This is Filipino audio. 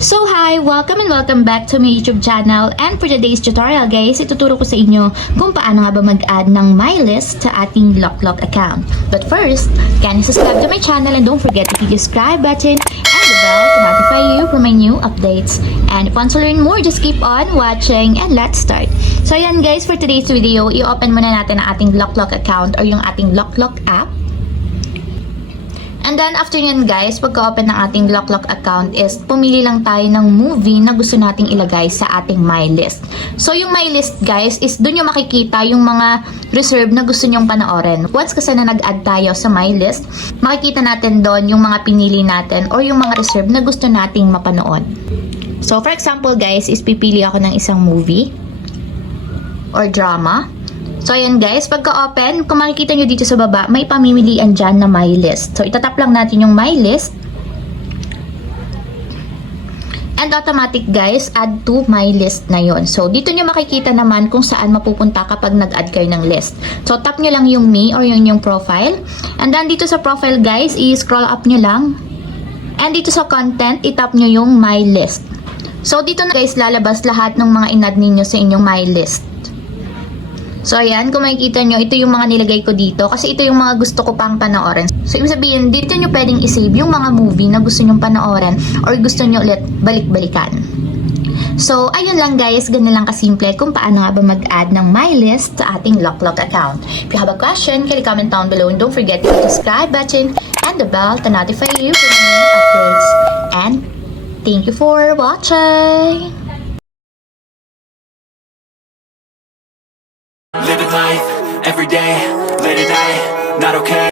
So hi! Welcome and welcome back to my YouTube channel, and for today's tutorial guys, ituturo ko sa inyo kung paano nga ba mag-add ng my list sa ating LokLok account. But first, can you subscribe to my channel and don't forget to hit the subscribe button and the bell to notify you for my new updates. And if you want to learn more, just keep on watching and let's start. So ayan guys, for today's video, i-open muna natin ang ating LokLok account or yung ating LokLok app. And then after yan guys, pagka-open ng ating LokLok account is pumili lang tayo ng movie na gusto nating ilagay sa ating my list. So yung my list guys is doon yung makikita yung mga reserve na gusto nyong panoorin. Once kasi na nag-add tayo sa my list, makikita natin doon yung mga pinili natin or yung mga reserve na gusto nating mapanood. So for example guys, is pipili ako ng isang movie or drama. So, ayan guys, pagka-open, kung makikita nyo dito sa baba, may pamimilian dyan na my list. So, itatap lang natin yung my list. And automatic guys, add to my list na yon. So, dito nyo makikita naman kung saan mapupunta kapag nag-add kayo ng list. So, tap nyo lang yung me or yung profile. And then, dito sa profile guys, i-scroll up nyo lang. And dito sa content, itap nyo yung my list. So, dito na guys, lalabas lahat ng mga in-add ninyo sa inyong my list. So, ayan, kung makikita nyo, ito yung mga nilagay ko dito kasi ito yung mga gusto ko pang panoorin. So, ibig sabihin, dito nyo pwedeng isave yung mga movie na gusto nyong panoorin or gusto nyo ulit balik-balikan. So, ayun lang guys, ganun lang kasimple kung paano nga ba mag-add ng my list sa ating LokLok account. If you have a question, can you comment down below and don't forget to hit the subscribe button and the bell to notify you for my new updates. And thank you for watching! Living life, every day, late at night, not okay.